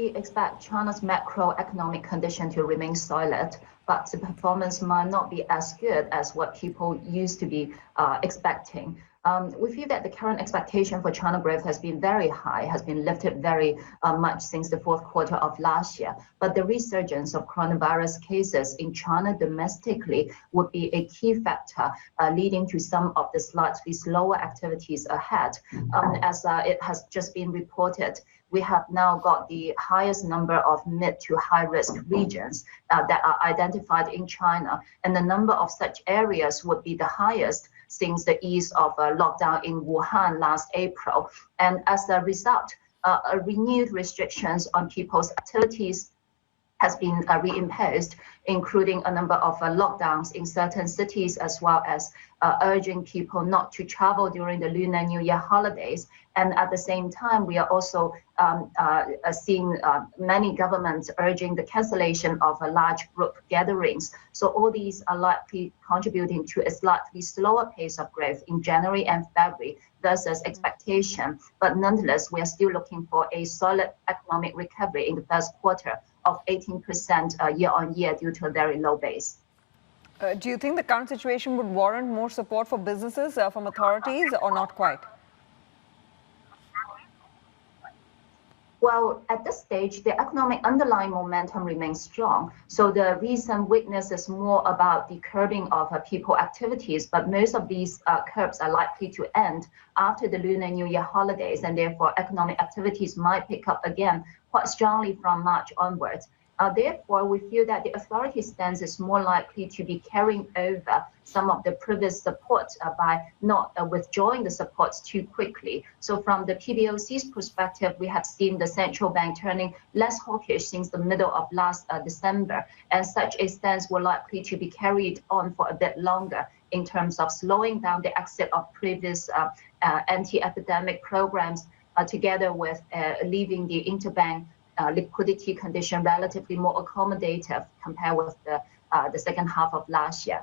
we expect China's macroeconomic condition to remain solid, but the performance might not be as good as what people used to be expecting. We feel that the current expectation for China growth has been very high, has been lifted very much since the fourth quarter of last year. But the resurgence of coronavirus cases in China domestically would be a key factor leading to some of the slightly slower activities ahead. As it has just been reported, we have now got the highest number of mid to high risk regions that are identified in China. And the number of such areas would be the highest since the ease of lockdown in Wuhan last April. And as a result, renewed restrictions on people's activities has been reimposed, including a number of lockdowns in certain cities, as well as urging people not to travel during the Lunar New Year holidays. And at the same time, we are also seeing many governments urging the cancellation of large group gatherings. So all these are likely contributing to a slightly slower pace of growth in January and February versus expectation. But nonetheless, we are still looking for a solid economic recovery in the first quarter of 18% year on year due to a very low base. Do you think the current situation would warrant more support for businesses from authorities or not quite? Well, at this stage, the economic underlying momentum remains strong. So the recent weakness is more about the curbing of people activities, but most of these curbs are likely to end after the Lunar New Year holidays, and therefore economic activities might pick up again quite strongly from March onwards. Therefore, we feel that the authority stance is more likely to be carrying over some of the previous support by not withdrawing the supports too quickly. So from the PBOC's perspective, we have seen the central bank turning less hawkish since the middle of last December, and such a stance will likely to be carried on for a bit longer in terms of slowing down the exit of previous anti-epidemic programs, together with leaving the interbank liquidity condition relatively more accommodative compared with the second half of last year.